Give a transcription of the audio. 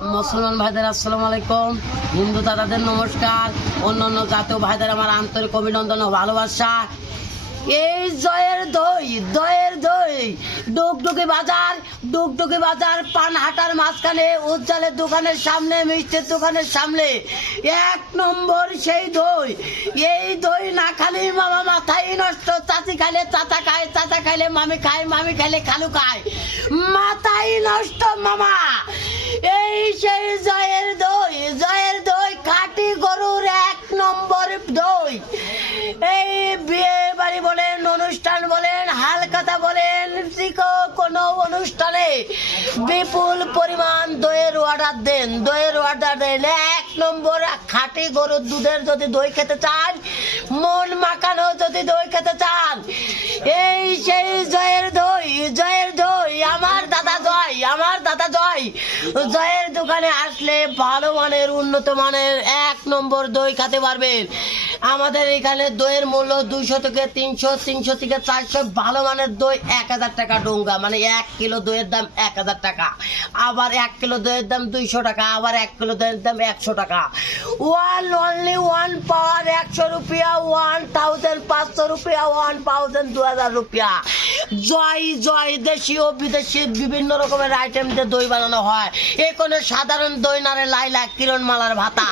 মুসলমান ভাইদের আসসালামু আলাইকুম, হিন্দু দাদাদের নমস্কার, অন্যান্য জাতীয় ভাইদের আমার আন্তরিক অভিনন্দন ও ভালোবাসা। এই জয়ের দই ডুগডুগি বাজার পানহাটার মাঝখানে উজ্জ্বলের দোকানের সামনে, মিষ্টির দোকানের সামনে 1 নম্বর সেই দই। এই দই না খালি মামা মাথায় নষ্ট, চাচি খাইলে চাচা খায়, চাচা খাইলে মামি খায়, মামি খাইলে খালু খায়, মাথায় নষ্ট মামা। এই সেই জয়ের দই খাঁটি গরুর 1 নম্বর দই। এই বিয়ে বাড়ি বলেন, অনুষ্ঠান বলেন, হালখাতা বলেন, কোনো অনুষ্ঠানে বিপুল পরিমাণ দইয়ের অর্ডার দেন। 1 নম্বর খাঁটি গরুর দুধের যদি দই খেতে চান, মন মাখানো যদি দই খেতে চান, এই সেই জয়ের দই। আমার দাদা জয়ের দোকানে আসলে ভালো মানের, উন্নত মানের 1 নম্বর দই খেতে পারবেন। আমাদের এখানে দইয়ের মূল্য 200 থেকে 300 থেকে 400। ভালো মানের দই 1000 টাকা ডোঙ্গা, মানে 1 কিলো দইয়ের দাম 1000 টাকা। আবার 1 কিলো দইয়ের দাম 200 টাকা, আবার 1 কিলো দইয়ের দাম 100 টাকা। অনলি 1 পাওয়ার 100 রুপিয়া, 1500 রুপিয়া, 2000 রুপিয়া। জয় দেশি ও বিদেশি বিভিন্ন রকমের আইটেম দিয়ে দই বানানো হয়। এ কোনো সাধারণ দই নারে, লাইলা কিরণ মালার ভাতা।